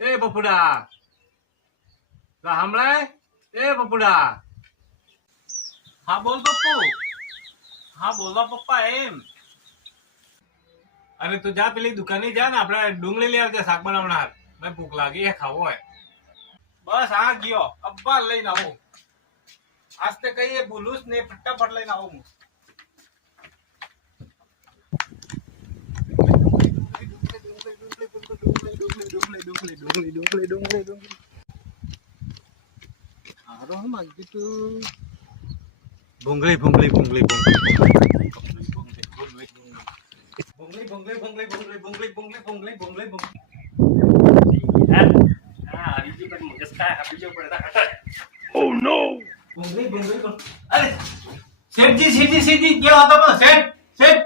એ બપુડા હમણાં એ બપુડા. હા બોલ પપ્પુ. હા બોલો પપ્પા. એમ અરે તું જા પેલી દુકાને જા ને, આપડે ડુંગળી લઈ આવજે શાક બનાવનાર. ભાઈ ભૂખ લાગી હે, ખાવો હોય. બસ આ ગયો અબ્બા લઈને આવું. આજ તો કઈ ભૂલું જ ને, ફટાફટ લઈને આવું હું. ભૂંગળી ભૂંગળી ભૂંગળી ભૂંગળી Oh no! અરે શેઠજી સીધી સીધી કેવો હતો પણ શેઠ શેઠ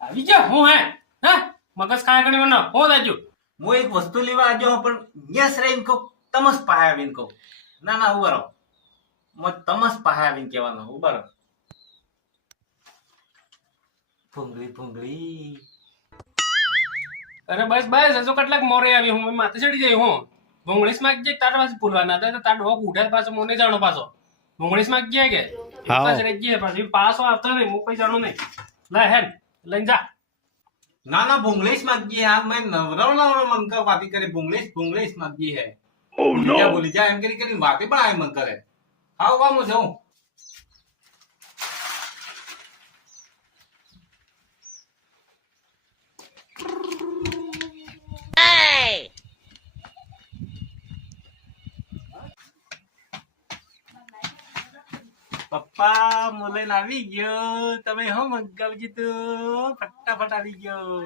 આવી ગયો હું હે હા મગજ ખાયા કરી મને હો દાજુ હું એક વસ્તુ લેવા આજો પણ યસ રહીને કહું તમસ પાસે આવીને કહું. ના ના ઉભા રહો, તમસ પાસે આવીને કહેવાનો ઉભા રહો. ભૂંગળી ભૂંગળી. અરે બસ બસ હજુ કેટલાક મોરે આવી હું માથે ચડી જઈ હું ભોંગળીસ માં ગયા તાર પાસે ભૂલવાના હતા તો તાર ડોક ઉઠ્યા પાછો મને જાણો પાછો ભોંગળીસ માં ગયા કે પાછો રહી ગયા પાછો પાછો આવતો નહીં હું કઈ જાણો નહીં લે હેડ લઈને જા. ના ના ભૂંગળીશ માંગી આ મેં નવરો મંકા વાતી કરે ભૂંગળીશ માંગી હે. ઓ નો બોલી જા એમ કરી વાતે પણ આય મન કરે. આવ વામો જાઉં. પપ્પા મોલે આવી ગયો. તમે હો મગાવજી તું ફટાફટ આવી ગયો.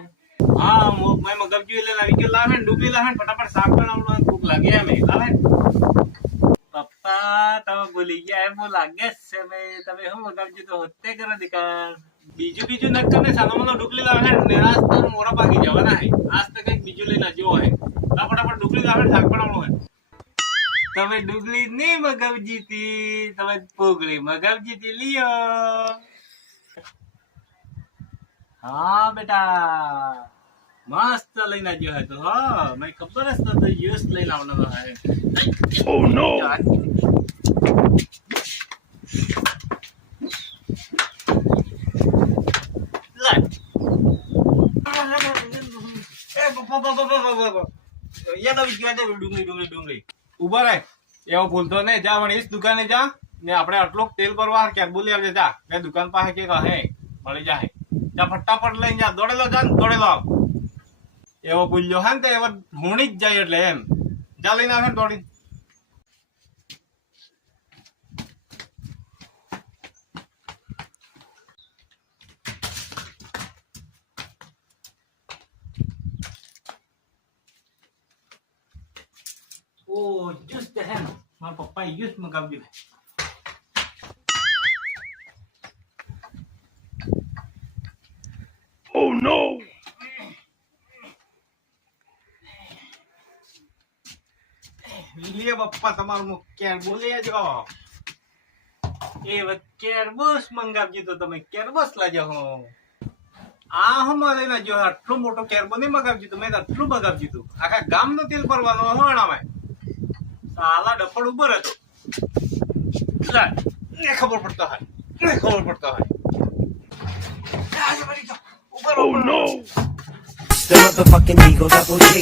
હા મેં મગાવજી એટલે આવી ગયો. લાવે ડૂબી લાવે ફટાફટ શાક બનાવવાનું ભૂખ લાગે એમ લાવે. પપ્પા તમે ભૂલી ગયા એમ લાગે છે મેં. તમે હો મગાવજી તો હોતે કરે દીકર. બીજું ન કરે સાનો મને ડુબલી લાવે ને આજ તો મોરા પાકી જવાના હે. આજ તો કઈક બીજું લઈને જો હે. ફટાફટ ડુબલી લાવે શાક બનાવવાનું હે. તમે ડુગલી નહીં મગાવજી હતી, તમે ભૂગળી મગાવજી હતી. લિયો હા બેટા મસ્ત લઈને આવ્યો હતો. હા મને ખબર જ નતો યુસ લઈને આવવાનો હે. ઓ નો ડુંગળી ઉભા રહે એવો ભૂલતો નહીં. જા વણીશ દુકાને જા ને આપણે આટલું તેલ ભરવા કેરબુ લઈ આવજે. જા એ દુકાન પાસે કે કહે મળી જાય. જા ફટાફટ લઈને જા. દોડેલો જા ને દોડેલો એવો ભૂલ્યો હે ને તો એવો ભૂણી જ જાય એટલે એમ. જા લઈને આવે ને દોડી. ઓ જ્યુસ તો હે ને મારા પપ્પાએ જ્યુસ મગાવ્યું. Oh no! લે પપ્પા તમારું કેર બોલી આજો. એ કેરબસ મંગાવજો તો તમે કેરબસ લાજો. હો આ હમ લઈને જો આટલું મોટો કેરબો નહીં મગાવજો તો મેં આટલું મગાવજો તું. આખા ગામ નો તેલ ભરવાનો હોણામાં સાલા ડફડ ઉભર હતો. ખબર પડતો હોય ખબર પડતો હોય. Oh no! The motherfucking Eagle Double G.